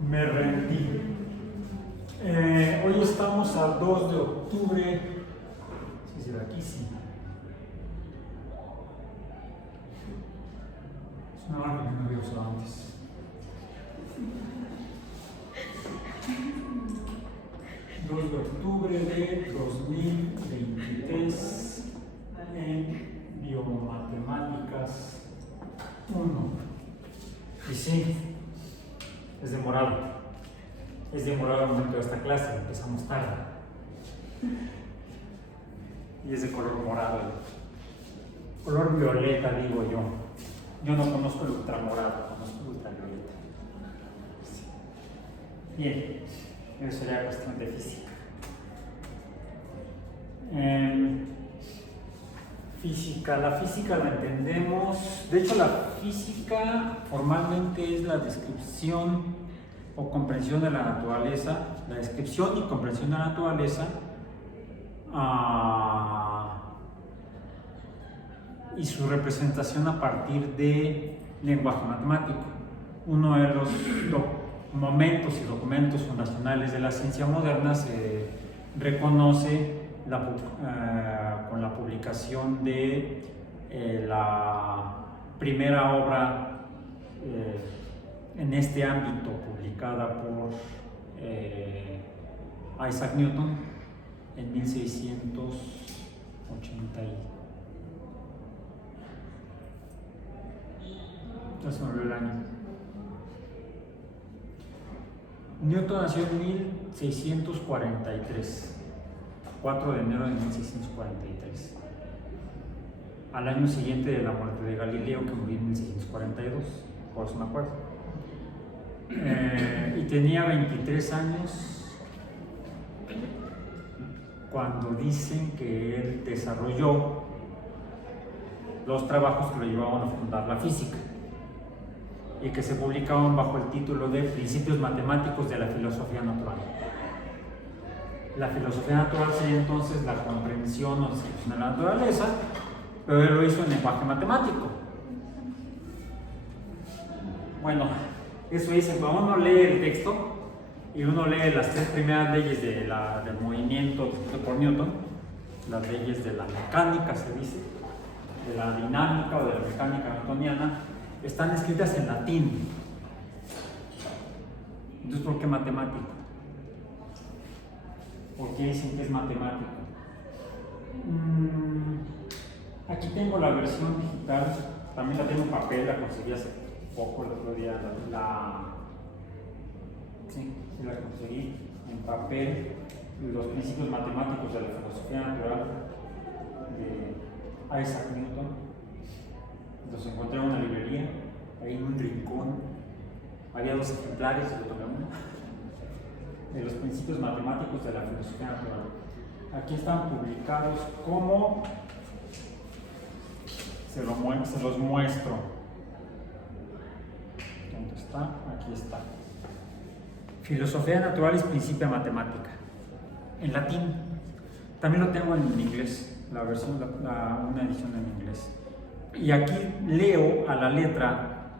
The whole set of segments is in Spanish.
Me rendí. Hoy estamos a 2 de octubre. ¿Sí será aquí? Sí. Es una marca que no había usado antes. ...2 de octubre de 2023 en Biomatemáticas 1. Y sí, es demorado. Es demorado el momento de esta clase, empezamos tarde. Y es de color morado. Color violeta, digo yo. Yo no conozco el ultramorado, conozco el ultravioleta. Bien, eso sería cuestión de física. La física la entendemos. De hecho, la física formalmente es la descripción o comprensión de la naturaleza, la descripción y comprensión de la naturaleza y su representación a partir de lenguaje matemático. Uno de los momentos y documentos fundacionales de la ciencia moderna se reconoce con la publicación de la primera obra en este ámbito publicada por Isaac Newton en 1680. Ya se me olvidó el año. Newton nació en 1643, 4 de enero de 1643, al año siguiente de la muerte de Galileo, que murió en 1642, por eso me acuerdo. Y tenía 23 años cuando dicen que él desarrolló los trabajos que lo llevaban a fundar la física y que se publicaban bajo el título de Principios Matemáticos de la Filosofía Natural. La filosofía natural sería entonces la comprensión o descripción de la naturaleza, pero él lo hizo en lenguaje matemático. Bueno, eso dice, cuando uno lee el texto y uno lee las 3 primeras leyes del movimiento descrito por Newton, las leyes de la mecánica, se dice, de la dinámica o de la mecánica newtoniana, están escritas en latín. Entonces, ¿por qué matemático? ¿Por qué dicen que es matemático? Aquí tengo la versión digital, también la tengo en papel, la conseguí hace poco, el otro día, sí, la conseguí en papel, los principios matemáticos de la filosofía natural de Isaac Newton. Los encontré en una librería, ahí en un rincón. Había 2 ejemplares, yo tomé uno, de los principios matemáticos de la filosofía natural. Aquí están publicados como se los muestro. ¿Dónde está? Aquí está. Filosofía natural y principia matemática. En latín. También lo tengo en inglés, la versión, una edición en inglés. Y aquí leo a la letra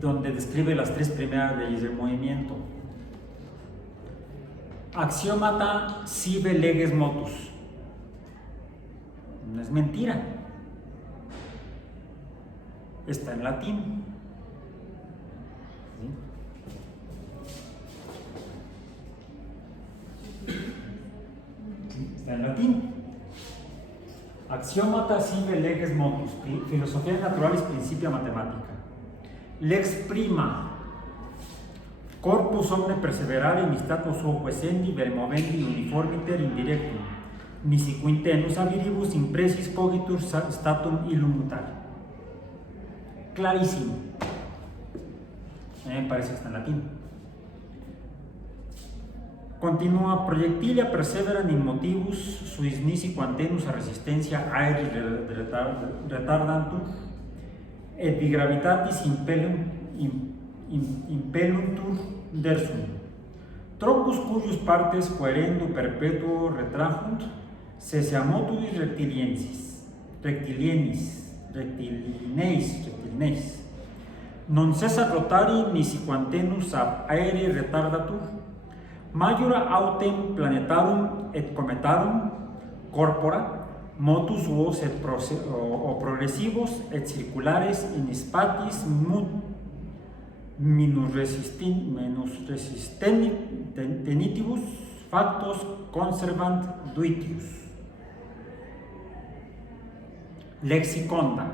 donde describe las 3 primeras leyes del movimiento. Axiomata sive leges motus. No es mentira. Está en latín. ¿Sí? Está en latín. Axiomata sive leges motus, filosofía naturalis principia mathematica. Lex prima, corpus omne perseverare in status suo quesendi vel movendi uniformiter indirectum, nisi quintenus aviribus impresis cogitur statum illum mutare. Clarísimo. Me parece que está en latín. Continúa, projectilia perseveran in motivus suis nisi quantenus a resistencia aeris retardantur et bigravitatis impelluntur dersum. Tropus cujus partes querendo perpetuo retrahunt sese motudis rectilineis. non cessat rotari nisi quantenus ab aere retardatur, majora autem planetarum et cometarum corpora, motus uos et progressivos et circulares in spatis minus resistentibus factos conservant duitius. Lexiconda.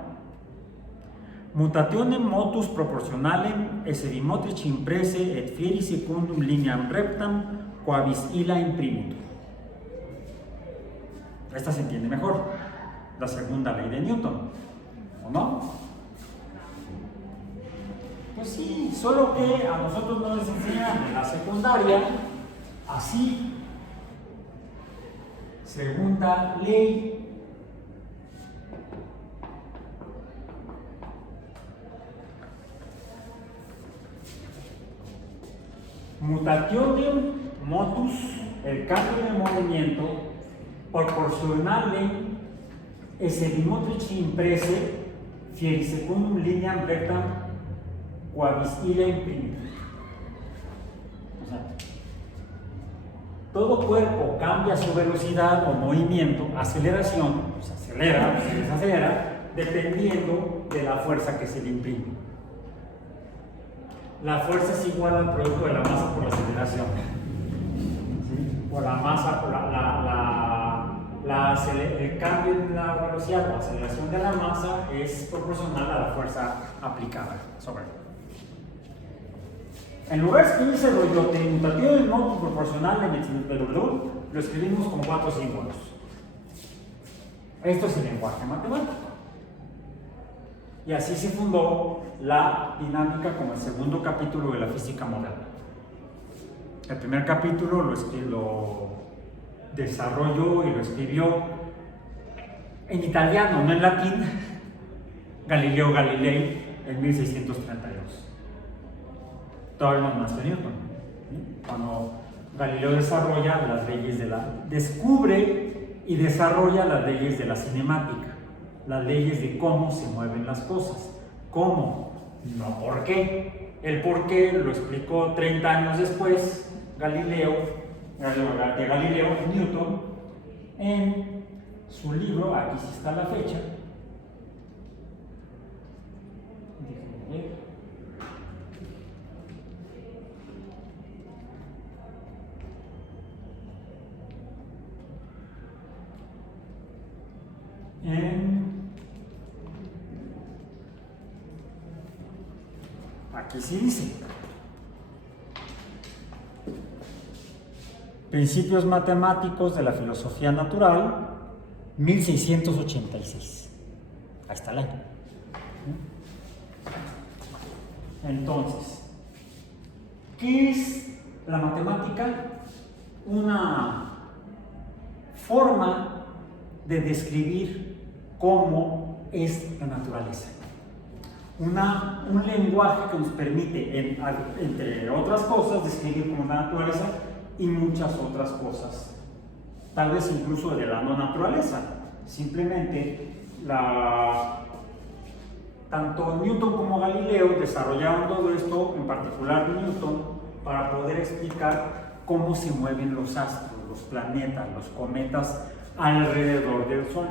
Mutationem motus proportionalem esse dimotrici imprese et fieri secundum lineam reptam quavis illa imprimitur. Esta se entiende mejor, la segunda ley de Newton, ¿o no? Pues sí, solo que a nosotros no les enseñan en la secundaria así. Segunda ley. Mutationem motus, el cambio de movimiento, proporcionale esse dimotrici imprese fieri secundum lineam rectam quavis illa imprimitur. O sea, todo cuerpo cambia su velocidad o movimiento, aceleración, se acelera, se desacelera, dependiendo de la fuerza que se le imprime. La fuerza es igual al producto de la masa por la aceleración. ¿Sí? Por la masa, por el cambio en la velocidad o aceleración de la masa es proporcional a la fuerza aplicada sobre él. En lugar de escribirse rollote, mutativo del modo proporcional de lo escribimos con 4 símbolos. Esto es el lenguaje matemático. Y así se fundó la dinámica como el segundo capítulo de la física moderna. El primer capítulo lo desarrolló y lo escribió en italiano, no en latín, Galileo Galilei en 1632. Todavía no nació Newton. ¿Sí? Cuando Galileo desarrolla las leyes descubre y desarrolla las leyes de la cinemática, las leyes de cómo se mueven las cosas. ¿Cómo? No por qué. El por qué lo explicó 30 años después Galileo Newton en su libro, aquí sí está la fecha. Déjenme ver. Aquí sí dice Principios matemáticos de la filosofía natural, 1686. Ahí está el año. Entonces, ¿qué es la matemática? Una forma de describir cómo es la naturaleza. Un lenguaje que nos permite, entre otras cosas, describir cómo es la naturaleza y muchas otras cosas, tal vez incluso de la no naturaleza. Simplemente, tanto Newton como Galileo desarrollaron todo esto, en particular Newton, para poder explicar cómo se mueven los astros, los planetas, los cometas alrededor del Sol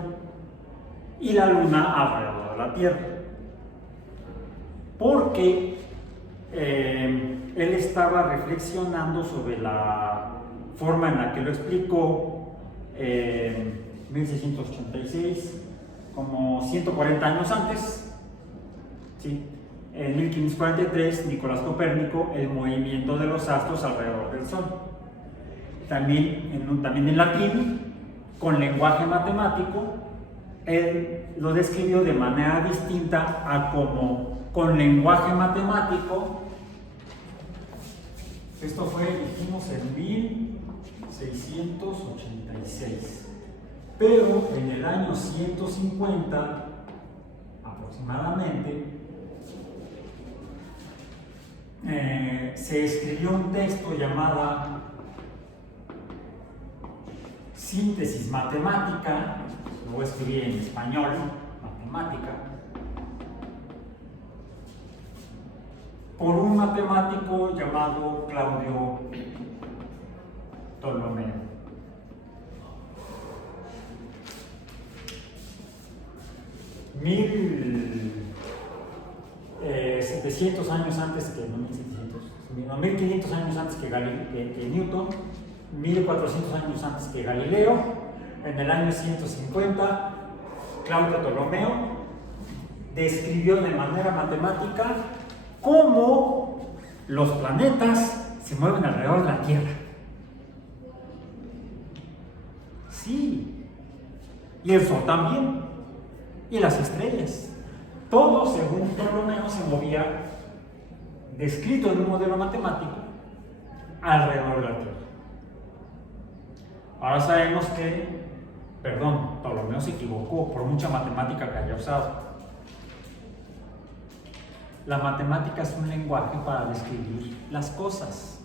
y la Luna alrededor de la Tierra. Porque él estaba reflexionando sobre la forma en la que lo explicó en 1686, como 140 años antes, ¿sí? En 1543, Nicolás Copérnico, el movimiento de los astros alrededor del Sol. También en latín, con lenguaje matemático, él lo describió de manera distinta a como con lenguaje matemático. Esto fue, dijimos, en 1686. Pero en el año 150, aproximadamente, se escribió un texto llamado Síntesis Matemática, lo voy a escribir en español, matemática, por un matemático llamado Claudio Ptolomeo. 1700 años antes que, no 1700, no, 1500 años antes que Newton, 1400 años antes que Galileo. En el año 150, Claudio Ptolomeo describió de manera matemática cómo los planetas se mueven alrededor de la Tierra. Sí, y el Sol también, y las estrellas. Todo, según Ptolomeo, se movía, descrito en un modelo matemático, alrededor de la Tierra. Ahora sabemos que, Ptolomeo se equivocó por mucha matemática que haya usado. La matemática es un lenguaje para describir las cosas,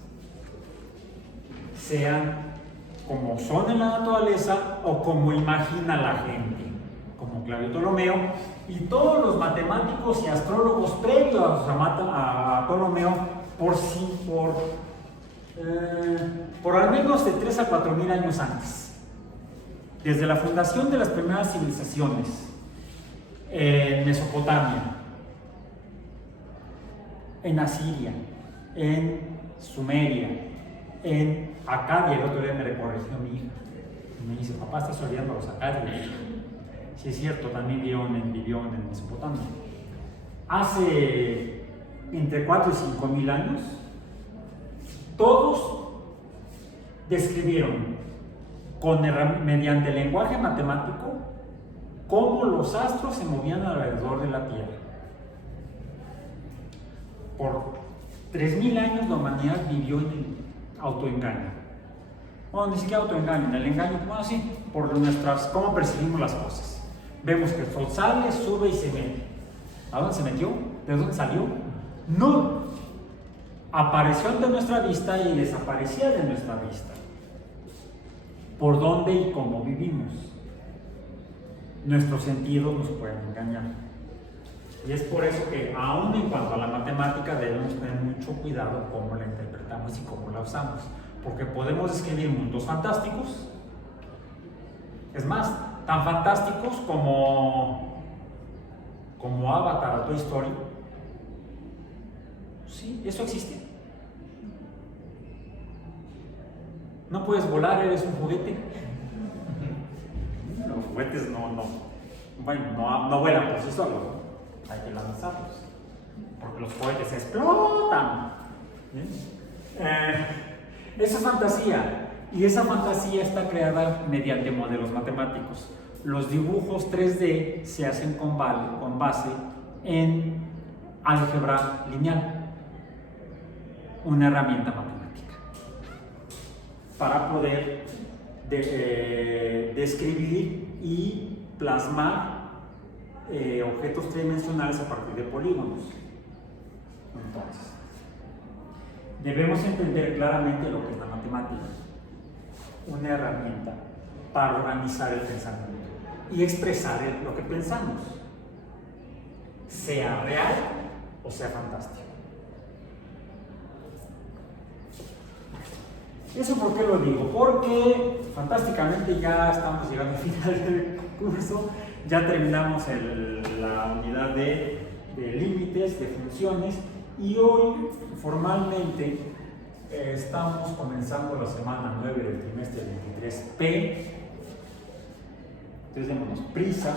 sean como son en la naturaleza o como imagina la gente, como Claudio Ptolomeo y todos los matemáticos y astrólogos previos a Ptolomeo, por al menos de 3 a 4 mil años antes. Desde la fundación de las primeras civilizaciones en Mesopotamia, en Asiria, en Sumeria, en Acadia. El otro día me corrigió mi hija y me dice: papá, estás olvidando a los acadios. Sí, es cierto, también vivió en Mesopotamia. Hace entre 4 y 5 mil años, todos describieron mediante el lenguaje matemático cómo los astros se movían alrededor de la Tierra. Por 3000 años la humanidad vivió en el autoengaño. Bueno, ni siquiera autoengaño, en el engaño, bueno, sí, por cómo percibimos las cosas. Vemos que el sol sale, sube y se mete. ¿A dónde se metió? ¿De dónde salió? No. Apareció ante nuestra vista y desaparecía de nuestra vista. ¿Por dónde y cómo vivimos? Nuestros sentidos nos pueden engañar. Y es por eso que, aún en cuanto a la matemática, debemos tener mucho cuidado cómo la interpretamos y cómo la usamos. Porque podemos describir mundos fantásticos, es más, tan fantásticos como Avatar o Toy Story. Sí, eso existe. No puedes volar, eres un juguete. Los juguetes no vuelan por sí solos, ¿no? Hay que lanzarlos, porque los cohetes explotan. Esa es fantasía, y esa fantasía está creada mediante modelos matemáticos. Los dibujos 3D se hacen con base en álgebra lineal, una herramienta matemática, para poder describir y plasmar objetos tridimensionales a partir de polígonos. Entonces, debemos entender claramente lo que es la matemática, una herramienta para organizar el pensamiento y expresar lo que pensamos, sea real o sea fantástico. ¿Eso por qué lo digo? Porque fantásticamente ya estamos llegando al final del curso, ya terminamos la unidad de límites, de funciones, y hoy formalmente estamos comenzando la semana 9 del trimestre 23P. Entonces démonos prisa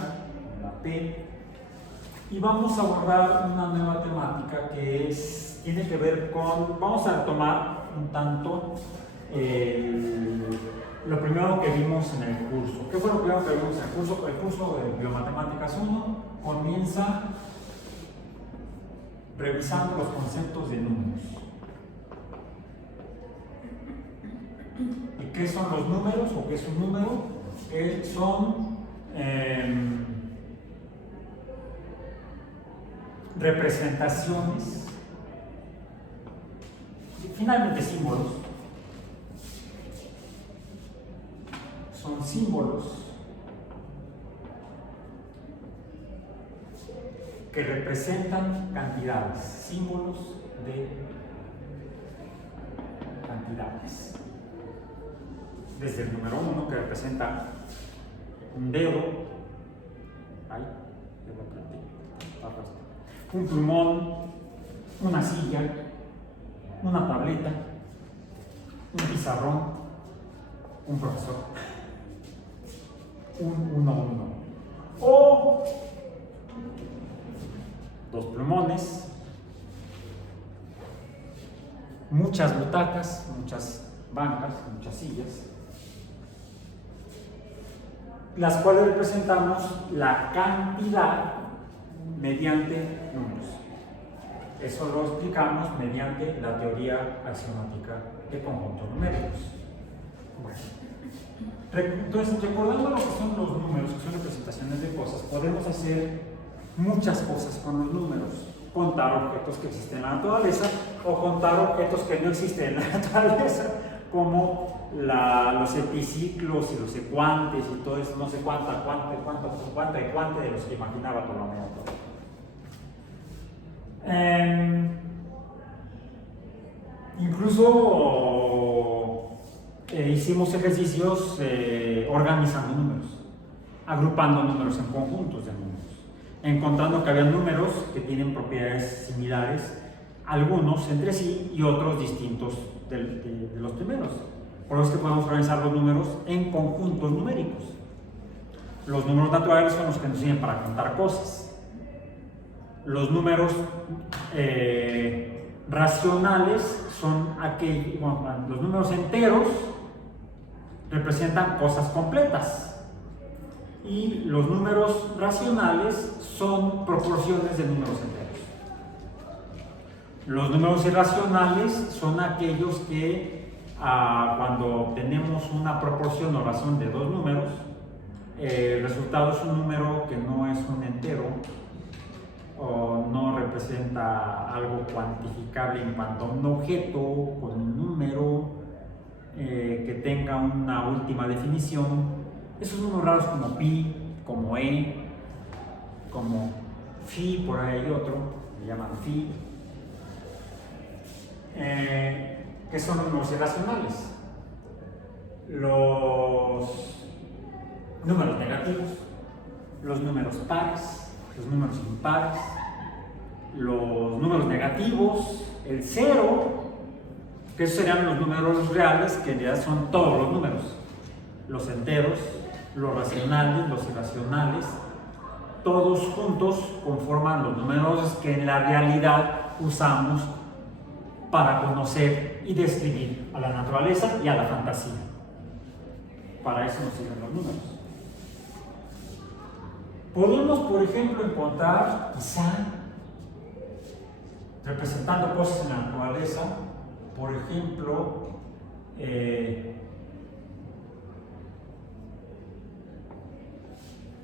con la P y vamos a abordar una nueva temática que tiene que ver con, vamos a tomar un tanto lo primero que vimos en el curso. ¿Qué fue lo primero que vimos en el curso? El curso de Biomatemáticas 1 comienza revisando los conceptos de números. ¿Y qué son los números o qué es un número? Son representaciones, finalmente símbolos. Son símbolos que representan cantidades, símbolos de cantidades. Desde el número 1, que representa un dedo, un plumón, una silla, una tableta, un pizarrón, un profesor, un 1-1, o 2 plumones, muchas butacas, muchas bancas, muchas sillas, las cuales representamos la cantidad mediante números. Eso lo explicamos mediante la teoría axiomática de conjuntos numéricos. Bueno, entonces, recordando lo que son los números, que son representaciones de cosas, podemos hacer muchas cosas con los números. Contar objetos que existen en la naturaleza o contar objetos que no existen en la naturaleza, como los epiciclos y los ecuantes y todo eso, no sé cuánta de los que imaginaba Ptolomeo. Incluso hicimos ejercicios organizando números, agrupando números en conjuntos de números, encontrando que había números que tienen propiedades similares, algunos entre sí y otros distintos de los primeros. Por eso es que podemos organizar los números en conjuntos numéricos. Los números naturales son los que nos sirven para contar cosas. Los números racionales son aquellos, los números enteros representan cosas completas y los números racionales son proporciones de números enteros. Los números irracionales son aquellos que cuando tenemos una proporción o razón de dos números, el resultado es un número que no es un entero o no representa algo cuantificable en cuanto a un objeto con un número que tenga una última definición. Esos números raros como pi, como e, como phi, por ahí hay otro, le llaman phi, que son los números irracionales. Los números negativos, los números pares, los números impares, los números negativos, el cero, que esos serían los números reales, que en realidad son todos los números, los enteros, los racionales, los irracionales, todos juntos conforman los números que en la realidad usamos para conocer y describir a la naturaleza y a la fantasía. Para eso nos sirven los números. Podemos, por ejemplo, encontrar, quizá, representando cosas en la naturaleza, por ejemplo,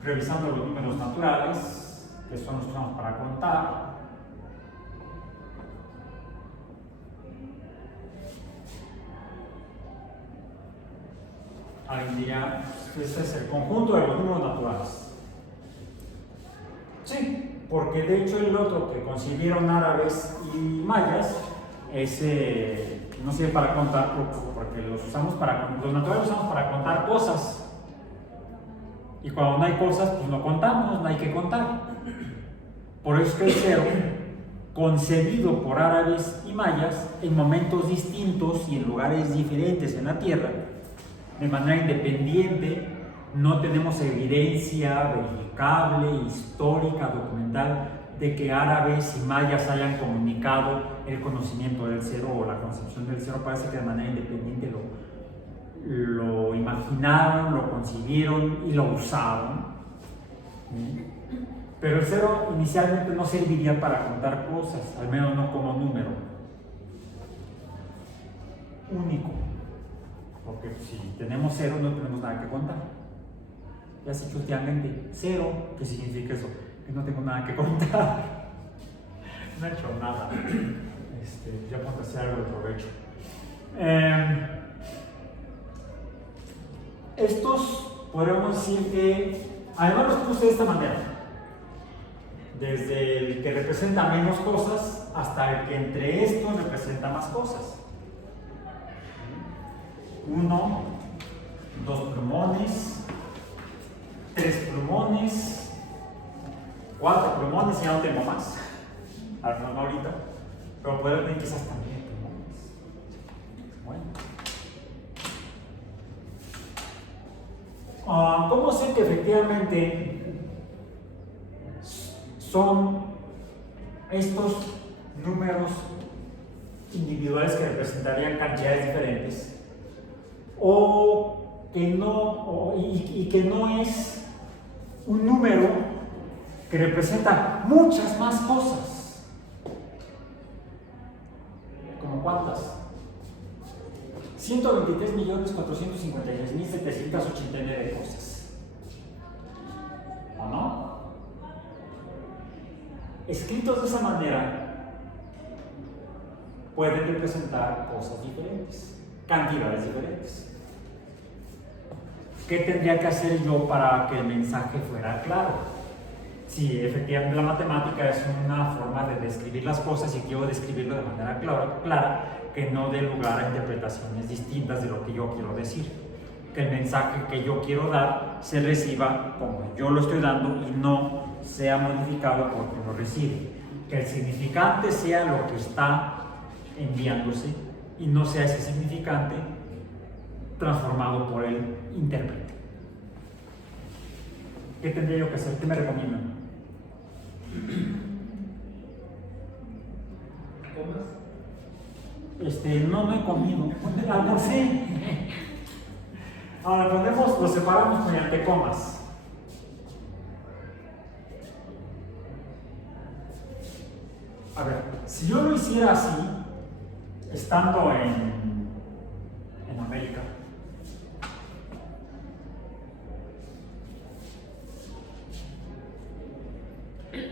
revisando los números naturales, que son los que usamos para contar. Alguien dirá, este es el conjunto de los números naturales. Sí, porque de hecho el otro que concibieron árabes y mayas, ese no sirve para contar, porque los naturales los usamos para contar cosas. Y cuando no hay cosas, pues no contamos, no hay que contar. Por eso es que el cero, concebido por árabes y mayas, en momentos distintos y en lugares diferentes en la Tierra, de manera independiente, no tenemos evidencia verificable, histórica, documental, de que árabes y mayas hayan comunicado el conocimiento del cero o la concepción del cero. Parece que de manera independiente lo imaginaron, lo concibieron y lo usaron. Pero el cero inicialmente no serviría para contar cosas, al menos no como número único. Porque si tenemos cero, no tenemos nada que contar. Ya sé últimamente, cero, ¿qué significa eso? Que no tengo nada que contar. No he hecho nada. Ya puedo hacer algo de provecho. Estos podríamos decir que, además los puse de esta manera. Desde el que representa menos cosas hasta el que entre estos representa más cosas. 1, 2 plumones, 3 plumones, 4 plumones, ya no tengo más. Ahora no ahorita, pero puede ver quizás también plumones. Bueno. ¿Cómo sé que efectivamente son estos números individuales que representarían cantidades diferentes? O que no, y que no es un número que representa muchas más cosas. ¿Como cuántas? 123.456.789 cosas. ¿O no? Escritos de esa manera, pueden representar cosas diferentes, cantidades diferentes. ¿Qué tendría que hacer yo para que el mensaje fuera claro? Sí, efectivamente la matemática es una forma de describir las cosas y quiero describirlo de manera clara, que no dé lugar a interpretaciones distintas de lo que yo quiero decir. Que el mensaje que yo quiero dar se reciba como yo lo estoy dando y no sea modificado por quien lo recibe. Que el significante sea lo que está enviándose y no sea ese significante transformado por el intérprete. ¿Qué tendría yo que hacer? ¿Qué me recomiendan? No he comido. Almorcé. Ahora lo separamos mediante comas. A ver, si yo lo hiciera así, estando en América,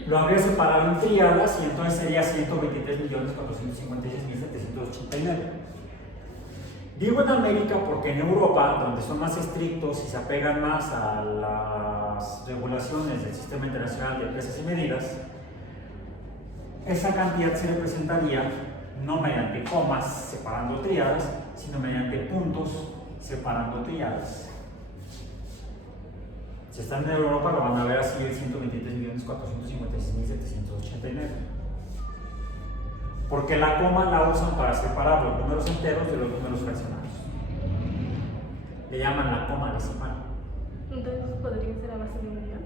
lo habría separado en tríadas y entonces sería 123.456.789. Digo en América porque en Europa, donde son más estrictos y se apegan más a las regulaciones del Sistema Internacional de Pesas y Medidas, esa cantidad se representaría no mediante comas separando tríadas, sino mediante puntos separando tríadas. Si están en Europa lo van a ver así, el 123.456.789. Porque la coma la usan para separar los números enteros de los números fraccionarios. Le llaman la coma decimal. Entonces, ¿podría ser a base de un millón?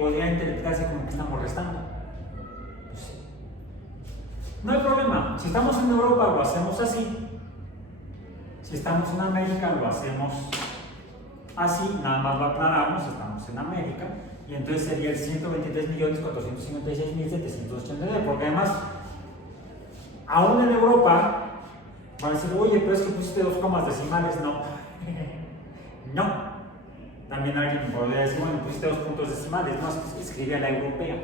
Podría interpretarse como que estamos restando. Pues sí. No hay problema. Si estamos en Europa lo hacemos así. Si estamos en América lo hacemos así, nada más lo aclaramos, estamos en América, y entonces sería el 123.456.789, porque además, aún en Europa, van a decir, oye, pero es que pusiste 2 comas decimales. No, no. También alguien podría decir, bueno, pusiste 2 puntos decimales. No, escribe a la europea,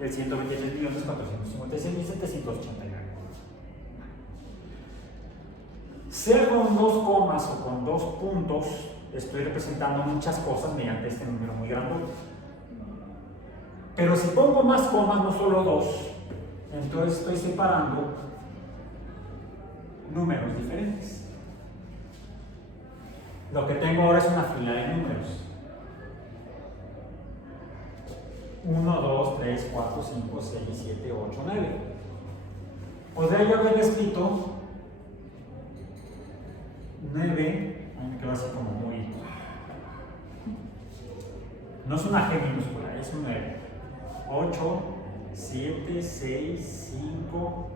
el 123.456.789. Sea con 2 comas o con 2 puntos, estoy representando muchas cosas mediante este número muy grande. Pero si pongo más comas, no solo 2, entonces estoy separando números diferentes. Lo que tengo ahora es una fila de números. 1, 2, 3, 4, 5, 6, 7, 8, 9. Podría yo haber escrito 9, a mí me quedó así como muy... No es una G minúscula, es un 9. 8, 7, 6, 5,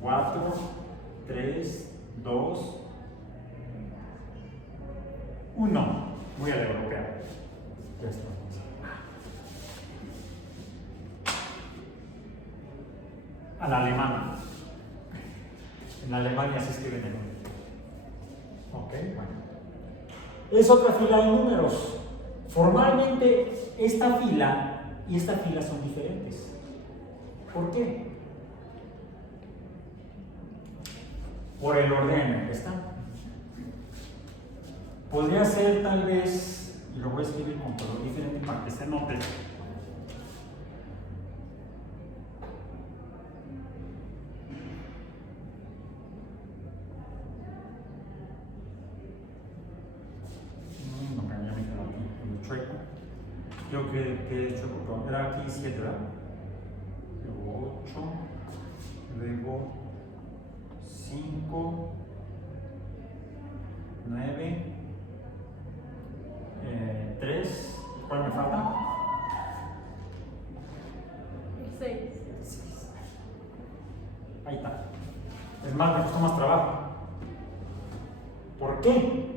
4, 3, 2, 1. Muy a la europea. Ya está. A la alemana. En Alemania se escriben en 1. Ok, bueno. Es otra fila de números. Formalmente, esta fila y esta fila son diferentes. ¿Por qué? Por el orden en el que están. Podría ser tal vez, y lo voy a escribir con color diferente para que se note. perdón, era aquí 7, ¿verdad? Luego 8, luego 5, 9, 3, ¿cuál me falta? 6. 6. Ahí está. Es más, me costó más trabajo. ¿Por qué?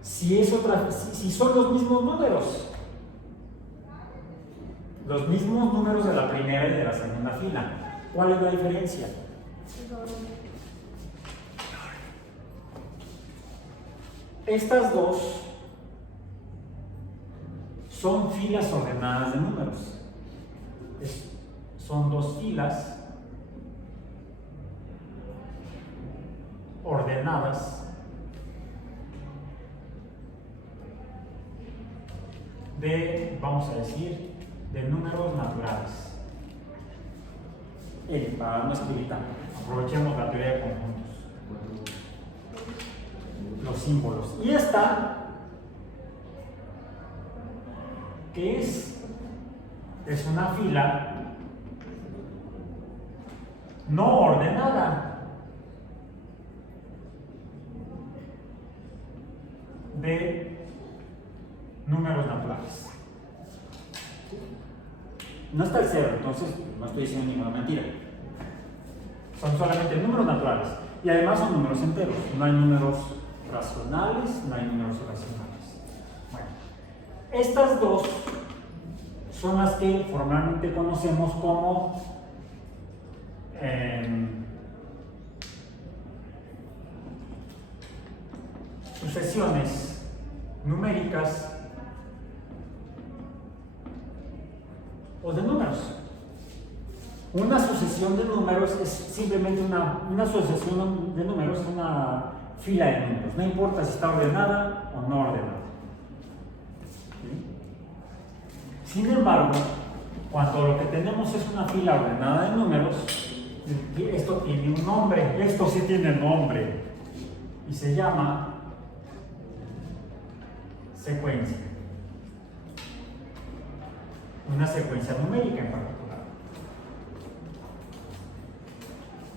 Si son los mismos números. Los mismos números de la primera y de la segunda fila. ¿Cuál es la diferencia? Estas dos son filas ordenadas de números. Son dos filas ordenadas de, vamos a decir, de números naturales. Para no escribir tanto, aprovechemos la teoría de conjuntos. Los símbolos. Y esta, ¿qué es? Es una fila no ordenada de números naturales. No está el cero, entonces no estoy diciendo ninguna mentira. Son solamente números naturales. Y además son números enteros. No hay números racionales, no hay números irracionales. Bueno, estas dos son las que formalmente conocemos como sucesiones numéricas o de números. Una sucesión de números es simplemente una sucesión de números, es una fila de números, no importa si está ordenada o no ordenada. ¿Sí? Sin embargo, cuando lo que tenemos es una fila ordenada de números, esto tiene un nombre, esto sí tiene nombre, y se llama secuencia. Una secuencia numérica en particular.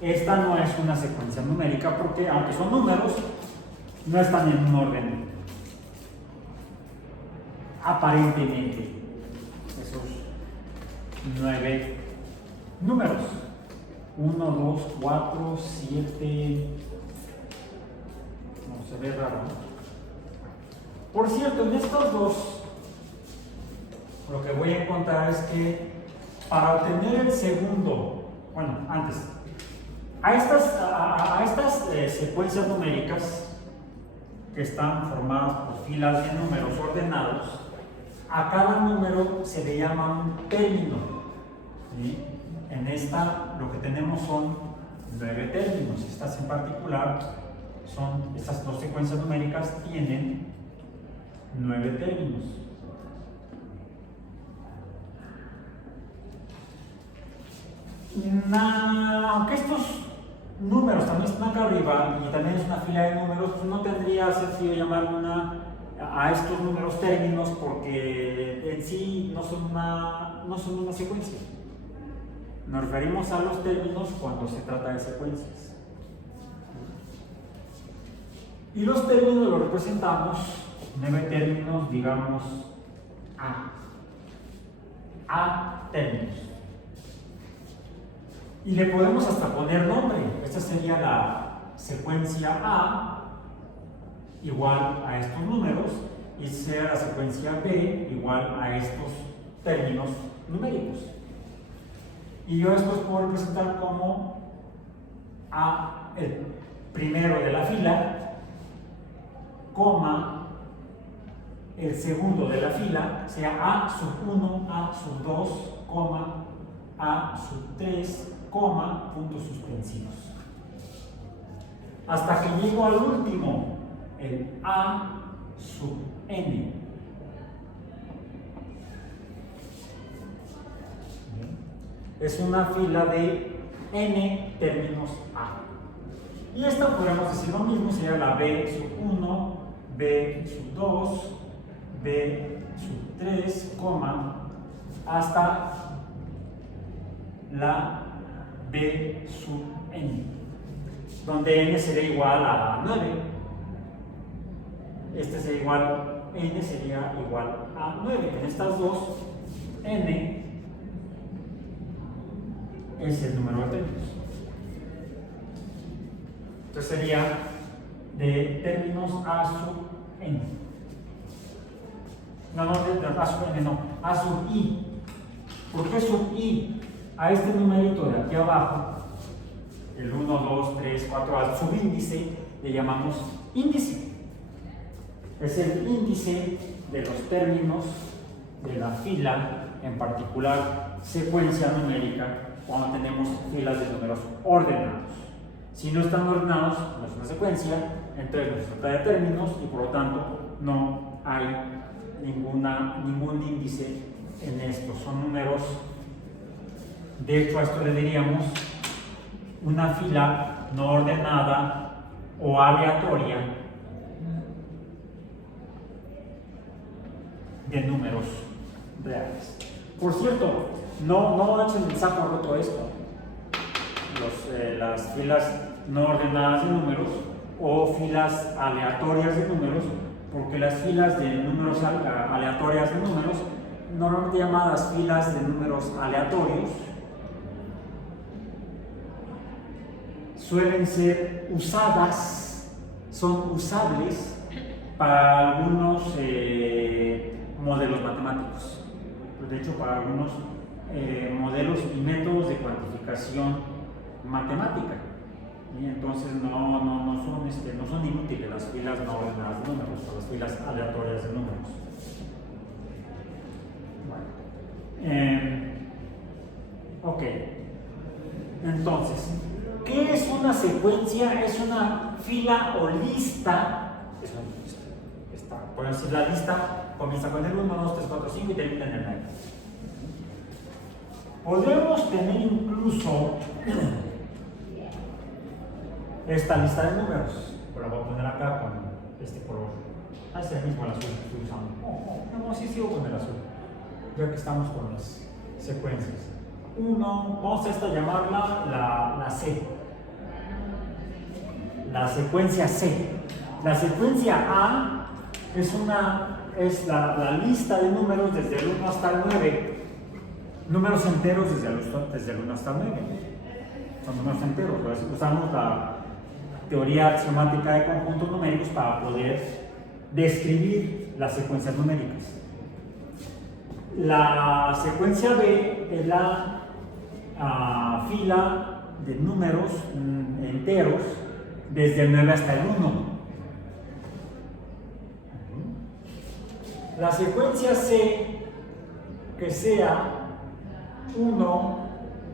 Esta no es una secuencia numérica porque, aunque son números, no están en un orden aparentemente. Esos 9 números. 1, 2, 4, 7. No se ve raro, ¿no? Por cierto, en estos dos, lo que voy a encontrar es que para obtener el segundo, bueno, antes, a estas secuencias numéricas que están formadas por filas de números ordenados, a cada número se le llama un término. ¿Sí? En esta lo que tenemos son 9 términos. Estas en particular estas dos secuencias numéricas tienen 9 términos. Aunque estos números también están acá arriba y también es una fila de números, pues no tendría sentido llamar a estos números términos porque en sí no son una secuencia. Nos referimos a los términos cuando se trata de secuencias. Y los términos los representamos, 9 términos, digamos A términos. Y le podemos hasta poner nombre. Esta sería la secuencia A igual a estos números y sea la secuencia B igual a estos términos numéricos. Y yo después puedo representar como A, el primero de la fila, coma, el segundo de la fila, sea A sub 1, A sub 2, coma, A sub 3, coma, puntos suspensivos. Hasta que llego al último, el A sub n. Es una fila de n términos A. Y esta podemos decir lo mismo, sería la B sub 1, B sub 2, B sub 3, coma, hasta la b sub n, donde n sería igual a 9. Este sería igual, n sería igual a 9. En estas dos, n es el número de términos. Entonces sería de términos a sub n. No, a sub n no, a sub i. ¿Por qué sub i? A este numerito de aquí abajo, el 1, 2, 3, 4, al subíndice, le llamamos índice. Es el índice de los términos de la fila, en particular secuencia numérica, cuando tenemos filas de números ordenados. Si no están ordenados, no es una secuencia, entonces no se trata de términos y por lo tanto no hay ningún índice en esto. Son números, de hecho a esto le diríamos una fila no ordenada o aleatoria de números reales. Por cierto, no echen el saco roto esto. Las filas no ordenadas de números o filas aleatorias de números, porque las filas de números aleatorias de números, normalmente llamadas filas de números aleatorios, suelen ser usadas, son usables para algunos modelos matemáticos, de hecho para algunos modelos y métodos de cuantificación matemática. Y entonces no son inútiles las filas no ordenadas de números o las filas aleatorias de números. Ok, entonces, ¿qué es una secuencia? Es una fila o lista. Es una lista. Por decir, la lista comienza con el 1, 2, 3, 4, 5 y termina en el 9. Podemos tener incluso esta lista de números. La voy a poner acá con este color. Es el mismo el azul que estoy usando. No, sí sigo con el azul, ya que estamos con las secuencias. Vamos a esta llamarla la C. La secuencia C. La secuencia A es la lista de números desde el 1 hasta el 9. Números enteros desde el 1 hasta el 9. Son números enteros. Entonces usamos la teoría axiomática de conjuntos numéricos para poder describir las secuencias numéricas. La secuencia B es la fila de números enteros desde el 9 hasta el 1. La secuencia C, que sea 1,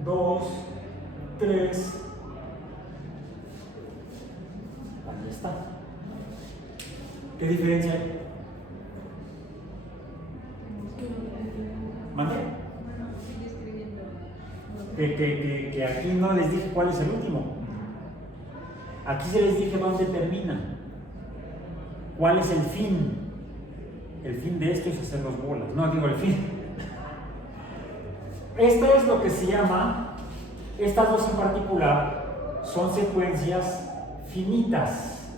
2, 3, ahí está. ¿Qué diferencia hay? ¿Mande? Que aquí no les dije cuál es el último. Aquí se les dije dónde termina. ¿Cuál es el fin? El fin de esto es hacer los bolas. No digo el fin. Esta es lo que se llama, estas dos en particular, son secuencias finitas.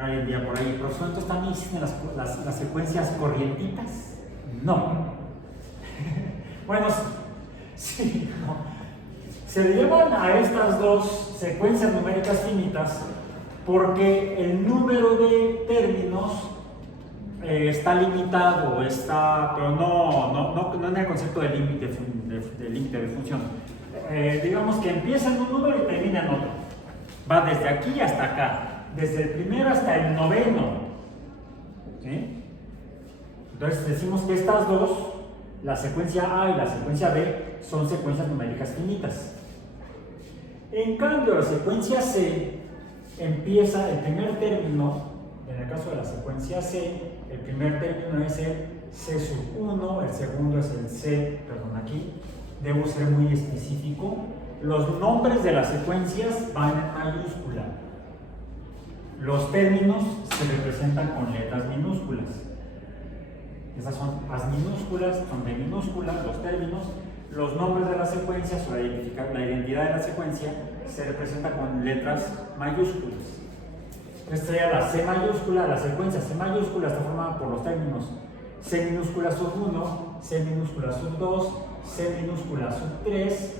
Hay un día por ahí, profesor, entonces también existen las secuencias corrientitas. No. Bueno, sí, no. Se le llaman a estas dos secuencias numéricas finitas porque el número de términos está limitado, pero no en el concepto de límite de función. Digamos que empieza en un número y termina en otro. Va desde aquí hasta acá, desde el primero hasta el noveno. ¿Sí? Entonces decimos que estas dos, la secuencia A y la secuencia B, son secuencias numéricas finitas. En cambio, la secuencia C empieza el primer término, en el caso de la secuencia C, el primer término es el C sub 1, el segundo es el C, perdón, aquí debo ser muy específico. Los nombres de las secuencias van en mayúscula. Los términos se representan con letras minúsculas. Estas son as minúsculas, son de minúsculas los términos. Los nombres de las secuencias o la identidad de la secuencia se representa con letras mayúsculas. Esta sería la C mayúscula, la secuencia C mayúscula está formada por los términos C minúscula sub 1, C minúscula sub 2, C minúscula sub 3,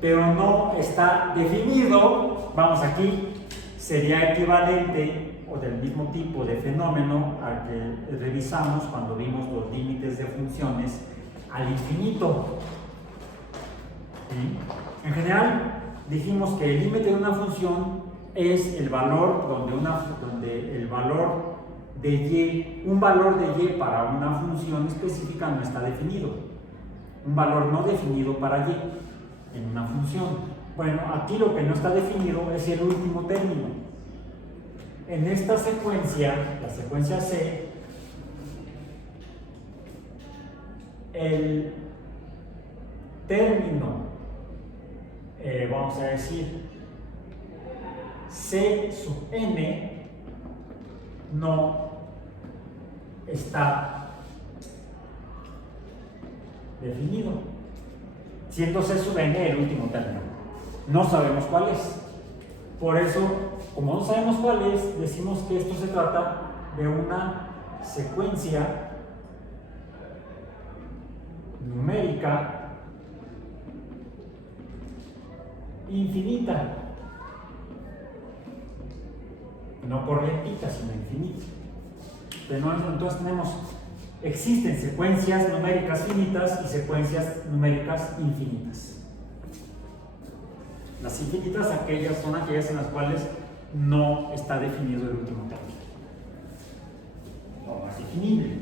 pero no está definido. Vamos, aquí sería equivalente o del mismo tipo de fenómeno al que revisamos cuando vimos los límites de funciones al infinito. ¿Sí? En general, dijimos que el límite de una función es el valor donde el valor de y, un valor de y para una función específica no está definido. Un valor no definido para y en una función. Bueno, aquí lo que no está definido es el último término. En esta secuencia, la secuencia C, el término, vamos a decir, C sub n no está definido, siendo C sub n el último término. No sabemos cuál es. Por eso, como no sabemos cuál es, decimos que esto se trata de una secuencia numérica infinita. No correntita, sino infinita. Entonces existen secuencias numéricas finitas y secuencias numéricas infinitas. Las infinitas son aquellas en las cuales no está definido el último término. No es definible.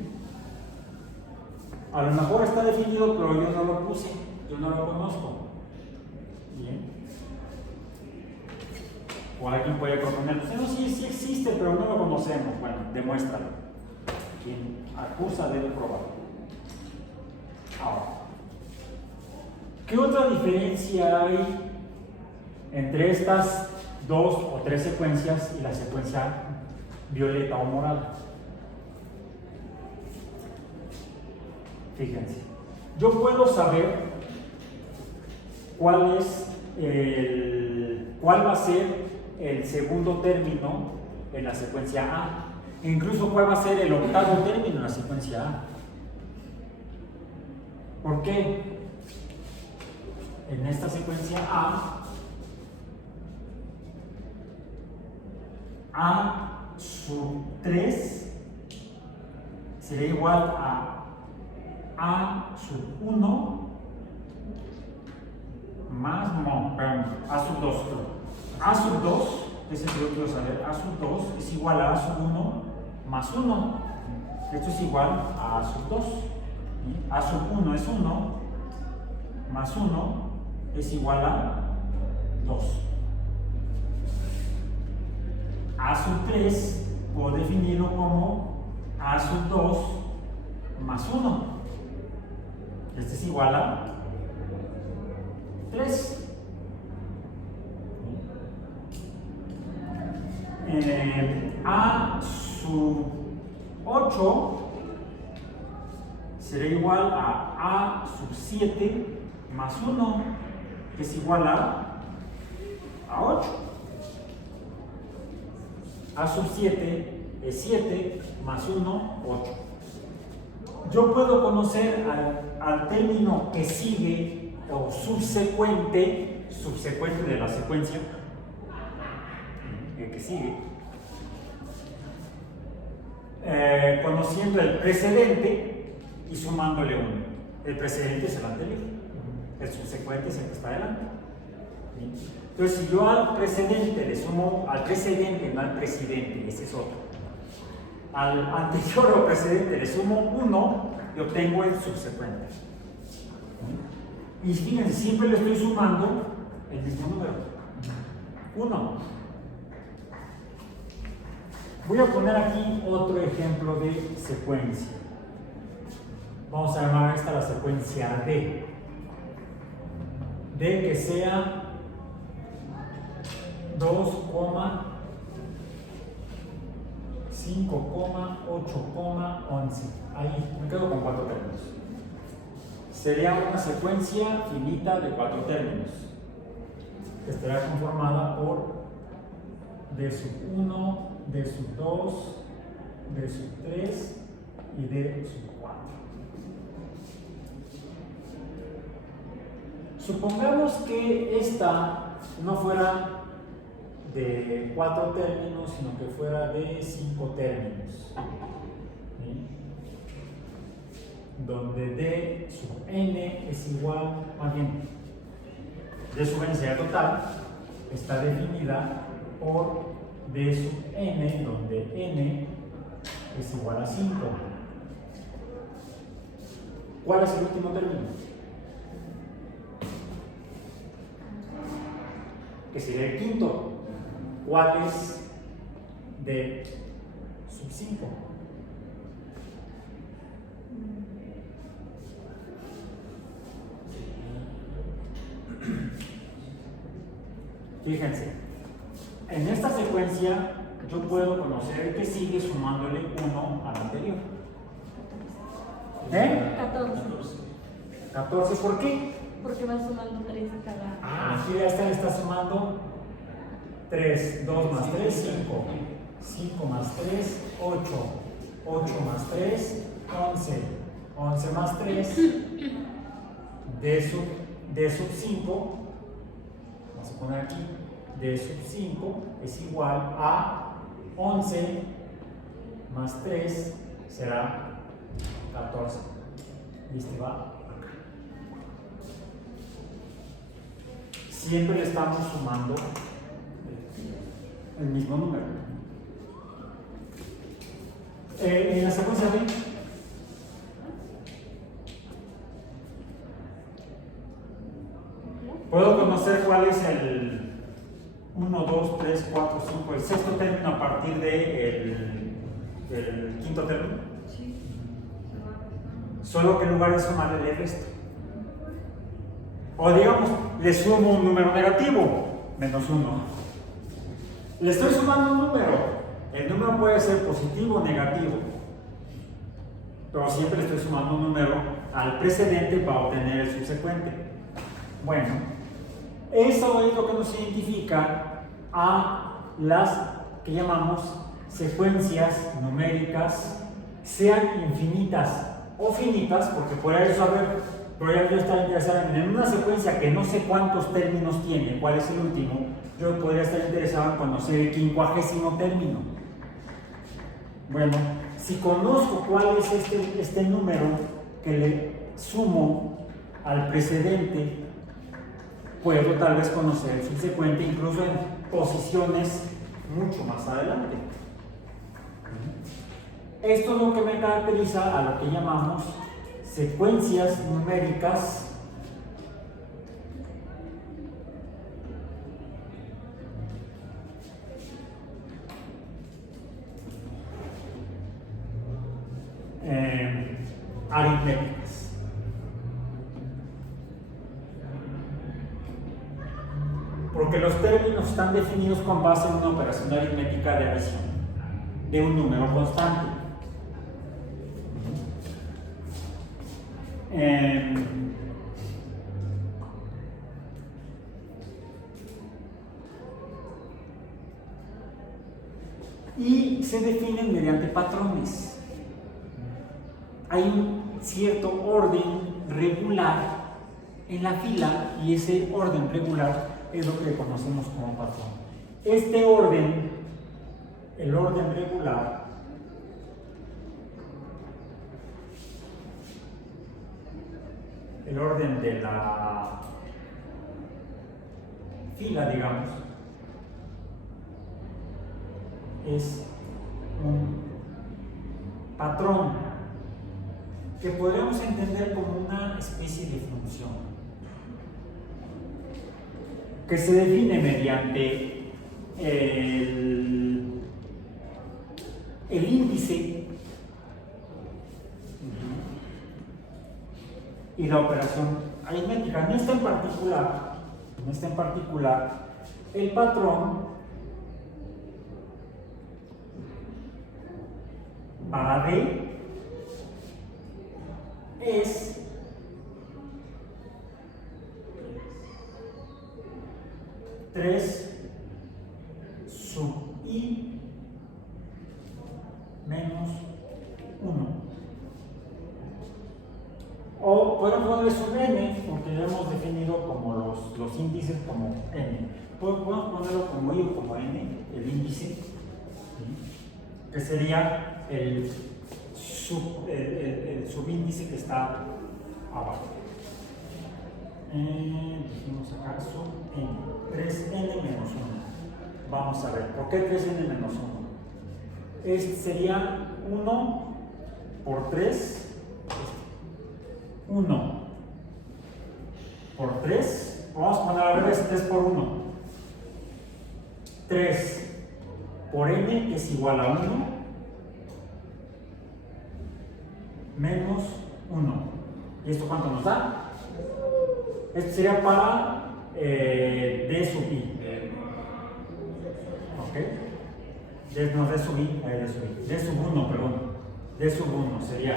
A lo mejor está definido, pero yo no lo puse, yo no lo conozco. Bien. O alguien puede proponer, no, sí existe, pero no lo conocemos. Bueno, demuéstralo. Quien acusa debe probar. Ahora, ¿qué otra diferencia hay entre estas dos o tres secuencias y la secuencia violeta o morada? Fíjense, yo puedo saber cuál va a ser el segundo término en la secuencia A, e incluso cuál va a ser el octavo término en la secuencia A. ¿Por qué? En esta secuencia A sub 3 sería igual a sub 1 más, A sub 2. A sub 2, ese es lo que quiero saber, A sub 2 es igual a sub 1 más 1. Esto es igual a sub 2. A sub 1 es 1 más 1 es igual a 2. A sub 3 puedo definirlo como A sub 2 más 1. Este es igual a 3. A sub 8 será igual a sub 7 más 1, que es igual a 8. A sub 7 es 7 más 1, 8. Yo puedo conocer al término que sigue o subsecuente de la secuencia, el que sigue, conociendo el precedente y sumándole 1. El precedente es el anterior, el subsecuente es el que está adelante. Entonces, si yo al precedente le sumo al precedente, no al presidente, ese es otro, al anterior o precedente le sumo 1 y obtengo el subsecuente. Y fíjense, siempre le estoy sumando el mismo número, 1. Voy a poner aquí otro ejemplo de secuencia. Vamos a llamar esta la secuencia D. D que sea 2,0,0,0,0,0,0,0,0,0,0,0,0,0,0,0,0,0,0,0,0,0,0,0,0,0,0,0,0,0,0,0,0,0,0,0,0,0,0,0,0,0,0,0,0,0,0,0,0,0,0,0,0,0,0,0,0,0,0,0,0,0,0,0,0,0,0,0,0,0,0,0,0,0,0,0,0,0,0,0,0,0,0,0,0,0,0,0,0,0,0,0,0,0,0,0,0,0,0,0,0,0,0,0,0,0,0,0,0,0,0,0,0,0,0,0,0,0,0,0,0,0,0,0,0,0,0,0,0,0,0,0,0,0,0,0,0,0,0,0,0,0,0,0,0,0,0,0,0,0,0,0,0,0 5,8,11. Ahí me quedo con 4 términos. Sería una secuencia finita de 4 términos, que estará conformada por D sub 1, D sub 2, D sub 3 y D sub 4. Supongamos que esta no fuera de 4 términos, sino que fuera de 5 términos, ¿sí? Donde D sub n es igual, más bien, D sub n sería total, está definida por D sub n, donde n es igual a 5. ¿Cuál es el último término? Que sería el quinto. ¿Cuál es D sub 5? Fíjense, en esta secuencia yo puedo conocer que sigue sumándole 1 al anterior. ¿Eh? 14, ¿por qué? Porque va sumando 3 a cada. Aquí ya está sumando 3, 2 más 3, 5. 5 más 3, 8. 8 más 3, 11. 11 más 3, D sub 5. Vamos a poner aquí, D sub 5 es igual a 11 más 3 será 14. ¿Listo? Va acá. Siempre le estamos sumando el mismo número. En la secuencia B, puedo conocer cuál es el 1, 2, 3, 4, 5, el sexto término a partir del quinto término. Solo que en lugar de sumarle le resto. O digamos, le sumo un número negativo, menos 1. Le estoy sumando un número. El número puede ser positivo o negativo, pero siempre le estoy sumando un número al precedente para obtener el subsecuente. Bueno, eso es lo que nos identifica a las que llamamos secuencias numéricas, sean infinitas o finitas, porque podría yo estar interesado en una secuencia que no sé cuántos términos tiene, cuál es el último. Yo podría estar interesado en conocer el 50º término. Bueno, si conozco cuál es este número que le sumo al precedente, puedo tal vez conocer el subsecuente incluso en posiciones mucho más adelante. Esto es lo que me caracteriza a lo que llamamos secuencias numéricas aritméticas. Porque los términos están definidos con base en una operación aritmética de adición de un número constante. Y se definen mediante patrones. Hay un cierto orden regular en la fila y ese orden regular es lo que conocemos como patrón. Este orden, el orden regular, el orden de la fila, digamos, es un patrón que podríamos entender como una especie de función que se define mediante el índice y la operación aritmética. En esta en particular, el patrón para D es 3 sub I menos 1. O podemos ponerle sub n, porque ya hemos definido como los índices como n. Podemos ponerlo como I o como n, el índice, ¿sí? Que sería el subíndice que está abajo. Dijimos acá sub n, 3n menos 1. Vamos a ver, ¿por qué 3n menos 1? Este sería 1 por 3, 1 por 3, vamos a poner al revés, 3 por 1, 3 por n es igual a 1 menos 1. ¿Y esto cuánto nos da? Esto sería para d sub i. ¿Ok? No, d sub i, d sub 1, perdón. D sub 1 sería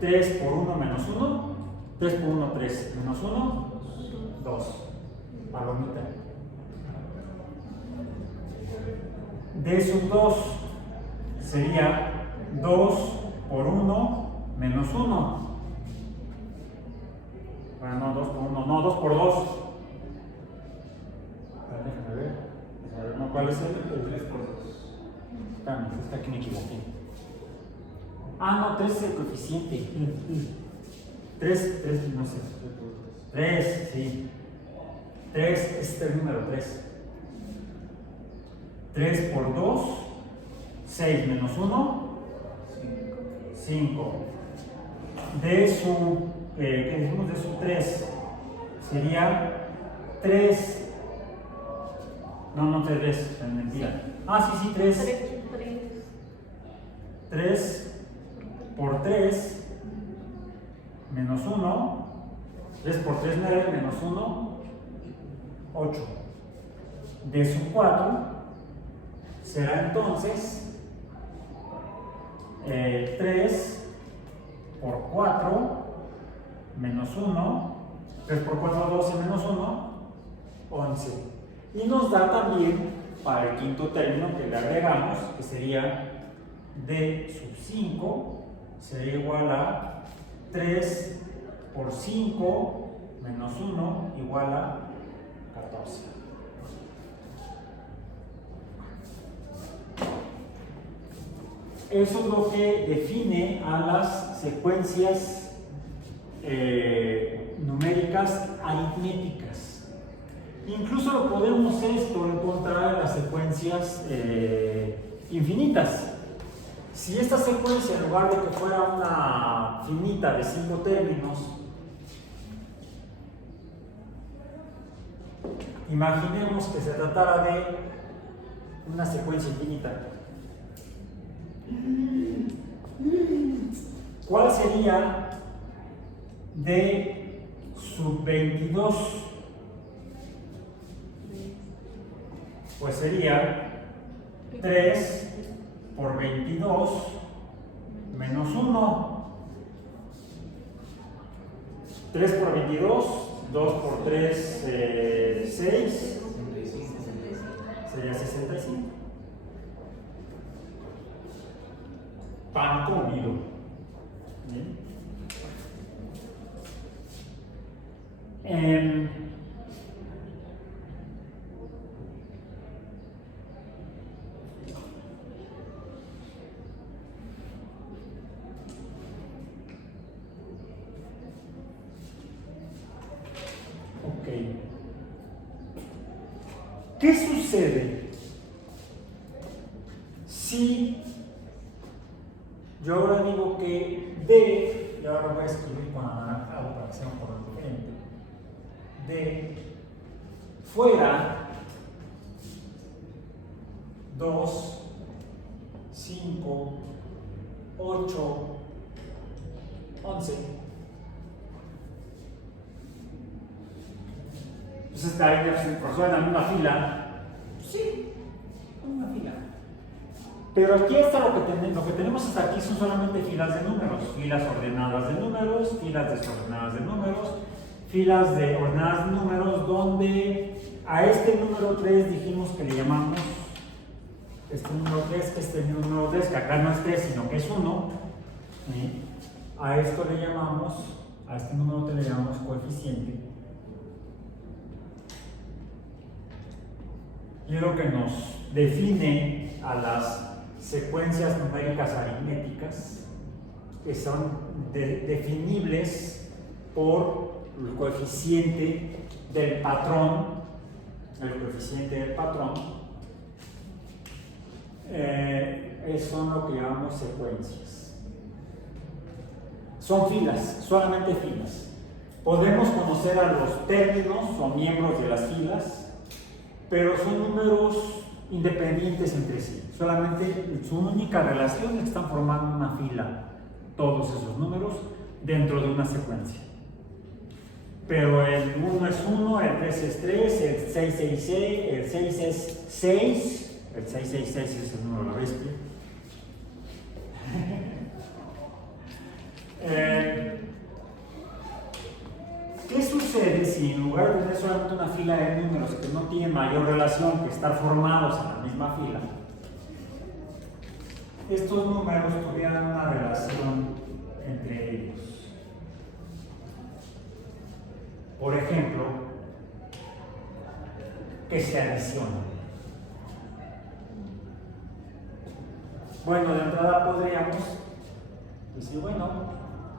3 por 1 menos 1. 3 por 1, 3. Menos 1, 2. Palomita. D sub 2 sería 2 por 1 menos 1. Bueno, no, 2 por 1, no, 2 por 2. Déjame ver. A ver, no, ¿cuál es el 3 por 2? Espérame, está aquí me equivoqué. Ah, no, 3 es el coeficiente. 3, no sé. 3, sí. 3, este es el número 3. 3 por 2, 6 menos 1, 5. De su, ¿qué decimos? De su 3 sería 3. No 3, mentira. Ah, sí, 3. 3 por 3 menos 1. 3 por 3, 9 menos 1, 8. De su 4 será entonces 3 por 4 menos 1. 3 por 4, 12 menos 1, 11. Y nos da también para el quinto término que le agregamos, que sería d sub 5, sería igual a 3 por 5 menos 1 igual a 14. Eso es lo que define a las secuencias numéricas aritméticas. Incluso lo podemos encontrar en las secuencias infinitas. Si esta secuencia, en lugar de que fuera una finita de 5 términos, imaginemos que se tratara de una secuencia infinita. ¿Cuál sería d sub 22? Pues sería 3 por 22 menos 1. 3 por 22, 2 por 3, 6. Sería 65. Pan comido. ¿Bien? ¿Qué sucede si yo ahora digo que D, y ahora voy a escribir con anaranjado para que sea un color diferente, D fuera 2, 5, 8, 11? Entonces estaría en la misma fila. Sí, en una fila. Pero aquí está lo que tenemos hasta aquí son solamente filas de números, filas ordenadas de números, filas desordenadas de números, filas de ordenadas de números, donde a este número 3 dijimos que le llamamos, este número 3, que acá no es 3, sino que es 1, a esto le llamamos, a este número 3 le llamamos coeficiente. Y es lo que nos define a las secuencias numéricas aritméticas, que son definibles por el coeficiente del patrón. El coeficiente del patrón son lo que llamamos secuencias. Son filas, solamente filas. Podemos conocer a los términos o miembros de las filas, pero son números independientes entre sí. Solamente su única relación es que están formando una fila, todos esos números, dentro de una secuencia. Pero el 1 es 1, el 3 es 3, el 6 es 6, el 6 es 6, el 666 es el número de la bestia. ¿Qué sucede si en lugar de tener solamente una fila de números que no tienen mayor relación que estar formados en la misma fila, estos números tuvieran una relación entre ellos? Por ejemplo, que se adicionan. Bueno, de entrada podríamos decir, bueno,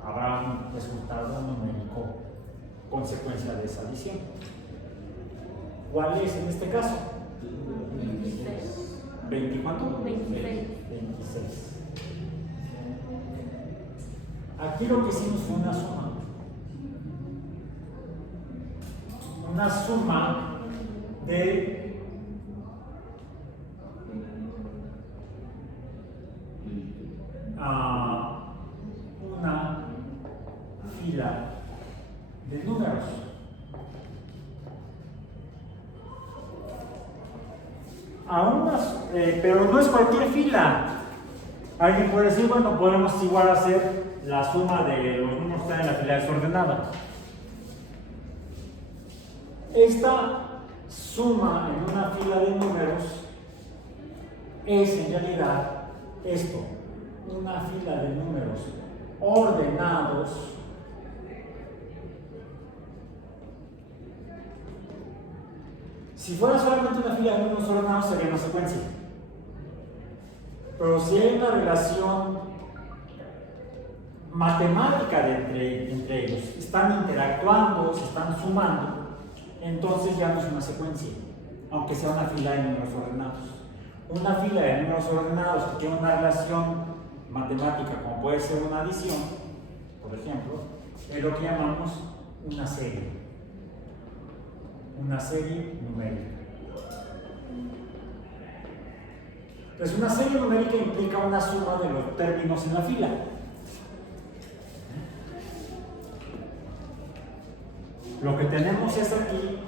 habrá un resultado numérico consecuencia de esa adición. ¿Cuál es en este caso? 26. ¿20 cuánto? 26. 26. Aquí lo que hicimos fue una suma. Una suma de una fila de números. Pero no es cualquier fila. Alguien puede decir, bueno, podemos igual hacer la suma de los números que están en la fila desordenada. Esta suma en una fila de números es en realidad esto, una fila de números ordenados Si fuera solamente una fila de números ordenados sería una secuencia. Pero si hay una relación matemática entre ellos, están interactuando, se están sumando, entonces ya no es una secuencia, aunque sea una fila de números ordenados. Una fila de números ordenados que tiene una relación matemática, como puede ser una adición, por ejemplo, es lo que llamamos una serie. Una serie numérica. Entonces, una serie numérica implica una suma de los términos en la fila. Lo que tenemos es aquí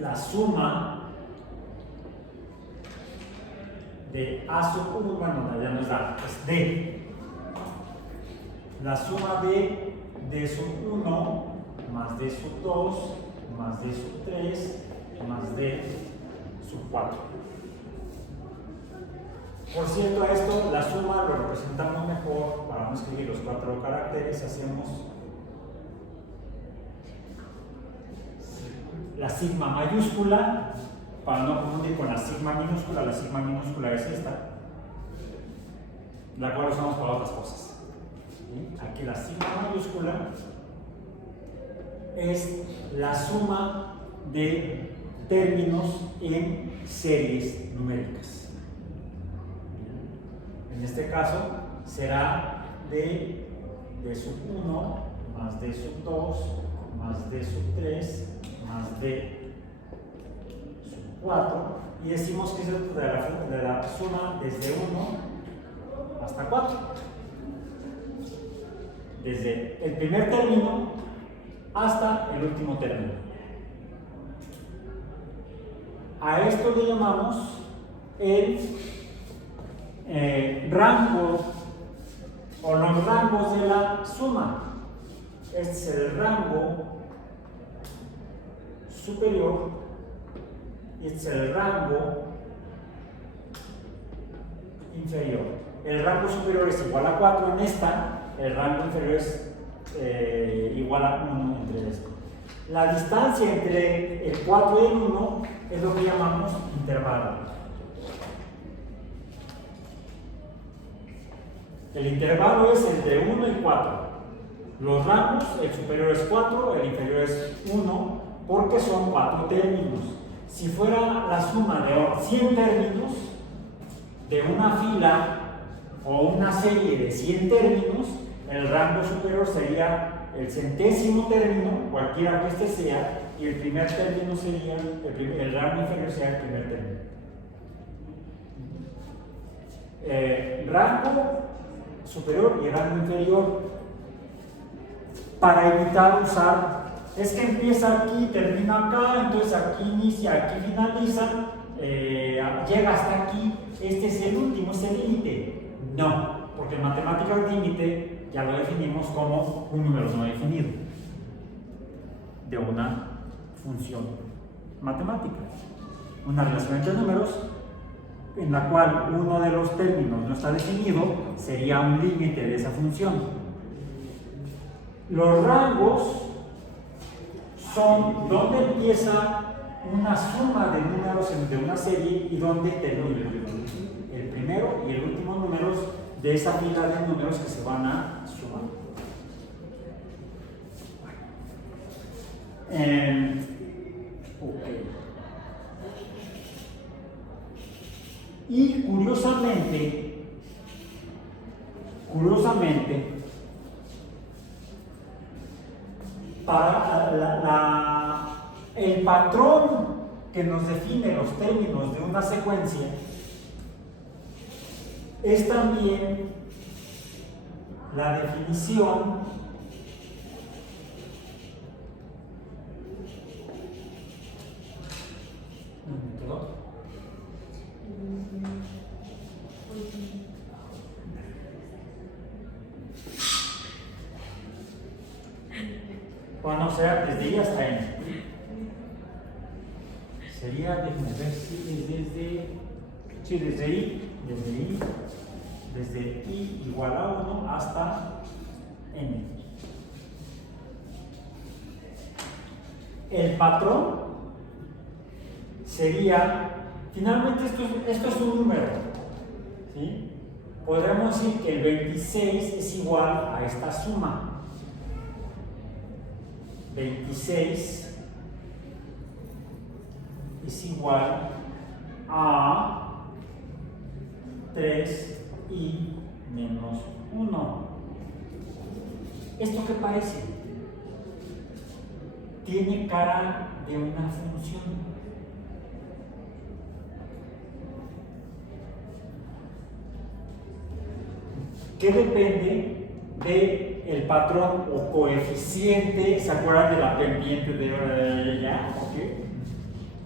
la suma de A sub 1, bueno, ya no es A, es D. La suma de D sub 1 más D sub 2 más D sub 3 más D sub 4. Por cierto, a esto la suma lo representamos mejor para no escribir los 4 caracteres, hacemos la sigma mayúscula para no confundir con la sigma minúscula. La sigma minúscula es esta, la cual usamos para otras cosas. Aquí la sigma mayúscula es la suma de términos en series numéricas. En este caso será D sub 1 más D sub 2 más D sub 3 más D sub 4, y decimos que es de la suma desde 1 hasta 4. Desde el primer término hasta el último término. A esto le llamamos el rango o los rangos de la suma. Este es el rango superior y este es el rango inferior. El rango superior es igual a 4 en esta, el rango inferior es igual a 1 entre esto. La distancia entre el 4 y el 1 es lo que llamamos intervalo. El intervalo es entre 1 y 4. Los rangos, el superior es 4, el inferior es 1, porque son 4 términos. Si fuera la suma de 100 términos de una fila o una serie de 100 términos, el rango superior sería el centésimo término, cualquiera que este sea, y el primer término sería, el rango inferior sería el primer término. Rango superior y rango inferior, para evitar usar, es que empieza aquí, termina acá, entonces aquí inicia, aquí finaliza, llega hasta aquí, este es el último, es el límite. No, porque en matemáticas el límite ya lo definimos como un número no definido de una función matemática, una relación entre números en la cual uno de los términos no está definido, sería un límite de esa función. Los rangos son donde empieza una suma de números de una serie y donde termina el primero y el último números de esa fila de números que se van a sumar. Y curiosamente, para el patrón que nos define los términos de una secuencia es también la definición bueno, o sea, desde I hasta N. Sería, déjenme ver si es desde I igual a 1 hasta N. El patrón sería, finalmente esto es un número, ¿sí? Podríamos decir que el 26 es igual a esta suma. 26 es igual a 3i menos 1. ¿Esto qué parece? Tiene cara de una función. ¿Qué depende del patrón o coeficiente? ¿Se acuerdan de la pendiente de ella? ¿Okay?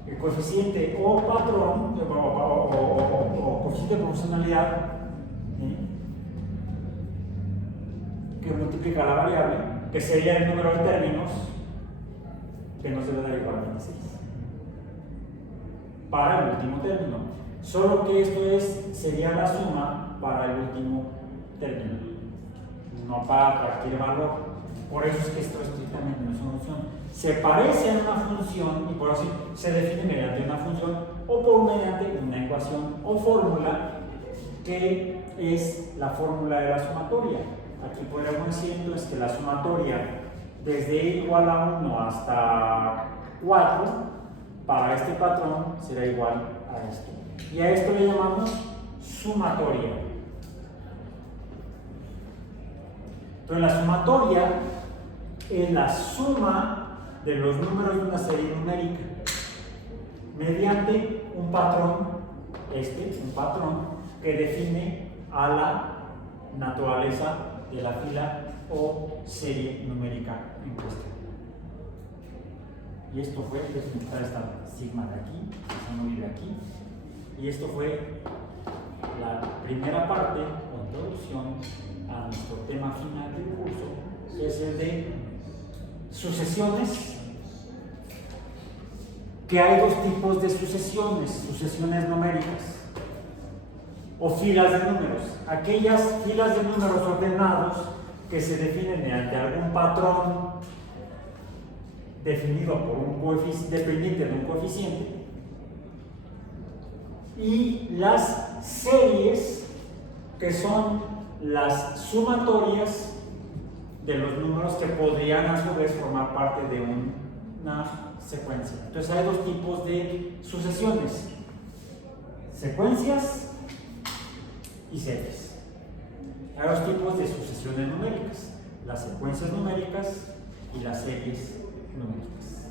El coeficiente o patrón o coeficiente de proporcionalidad, ¿sí?, que multiplica la variable, que sería el número de términos que nos debe dar igual a 26 para el último término. Solo que esto sería la suma para el último término, no para cualquier valor. Por eso es que esto estrictamente no es una función. Se parece a una función y por así se define mediante una función o mediante una ecuación o fórmula, que es la fórmula de la sumatoria. Aquí podríamos decir entonces que la sumatoria desde e igual a 1 hasta 4 para este patrón será igual a esto. Y a esto le llamamos sumatoria. Entonces la sumatoria es la suma de los números de una serie numérica mediante un patrón, un patrón que define a la naturaleza de la fila o serie numérica en cuestión. Y esto fue, esta sigma de aquí, esta no vive aquí, y esto fue la primera parte o introducción a nuestro tema final del curso, que es el de sucesiones. Que hay dos tipos de sucesiones numéricas o filas de números. Aquellas filas de números ordenados que se definen mediante algún patrón definido por un coeficiente, dependiente de un coeficiente, y las series, que son las sumatorias de los números que podrían a su vez formar parte de una secuencia. Entonces hay dos tipos de sucesiones: secuencias y series. Hay dos tipos de sucesiones numéricas: las secuencias numéricas y las series numéricas.